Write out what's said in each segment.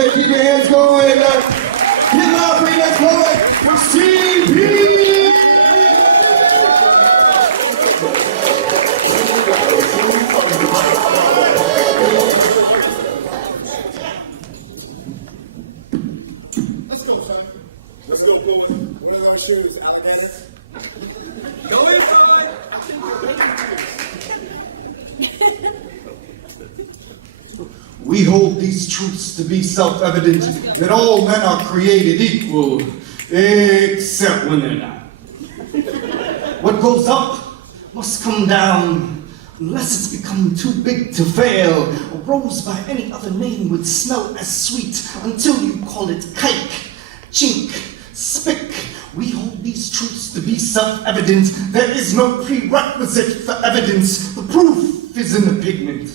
Keep your hands going. Get loud, bring that going. We're CP. Let's go, son. Let's go, boys. One of our shoes, Alabama. Go inside. We hold these truths to be self-evident, that all men are created equal, except when they're not. What goes up must come down, unless it's become too big to fail. A rose by any other name would smell as sweet until you call it cake, chink, spick. We hold these truths to be self-evident. There is no prerequisite for evidence. The proof is in the pigment.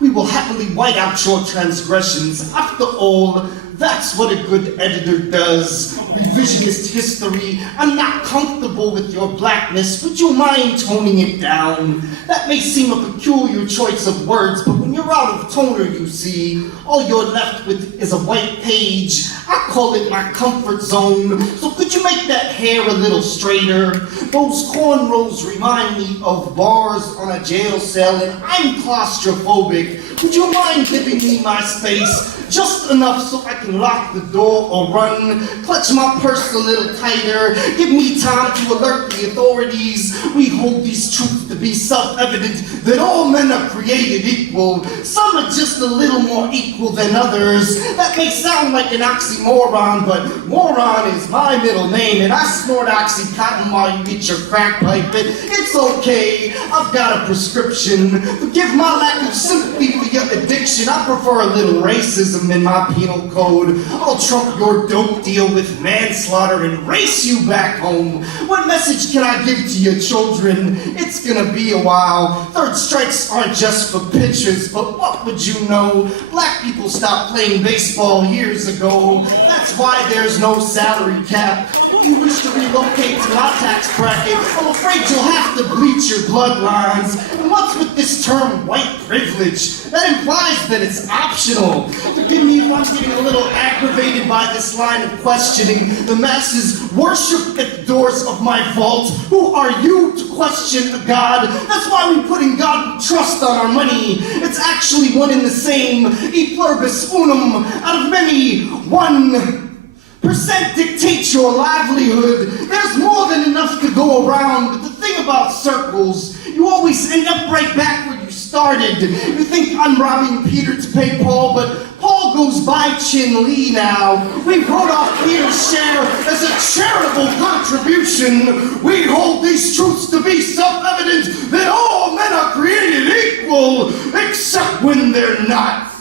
We will happily white out your transgressions. After all, that's what a good editor does. Revisionist history. I'm not comfortable with your blackness. Would you mind toning it down? That may seem a peculiar choice of words, but when you're out of toner, you see, all you're left with is a white page. I call it my comfort zone. So could you make that hair a little straighter? Those cornrows remind me of bars on a jail cell, and I'm claustrophobic. Would you mind giving me my space? Just enough so I can lock the door or run, clutch my purse a little tighter, give me time to alert the authorities. We hold these truths to be self-evident, that all men are created equal. Some are just a little more equal than others. That may sound like an oxymoron, but moron is my middle name, and I snort Oxycontin while you get your crack pipe. It's okay, I've got a prescription. Forgive my lack of sympathy for your addiction. I prefer a little racism in my penal code. I'll trump your dope deal with manslaughter and race you back home. What message can I give to your children? It's gonna be a while. Third strikes aren't just for pitchers, but what would you know? Black people stopped playing baseball years ago. That's why there's no salary cap. If you wish to relocate to my tax bracket, I'm afraid you'll have to bleach your bloodlines. And what's with this term white privilege? That implies that it's optional. Forgive me if I'm getting a little aggravated by this line of questioning. The masses worship at the doors of my vault. Who are you to question a God? That's why we put in God we trust on our money. It's actually one and the same. E pluribus unum. Out of many, 1% dictates your livelihood. There's more than enough to go around. But the thing about circles, you always end up right back where you started. You think I'm robbing Peter to pay Paul, but Paul goes by Chin Lee now. We wrote off Peter's share as a charitable contribution. We hold these truths to be self-evident, that all men are created equal, except when they're not.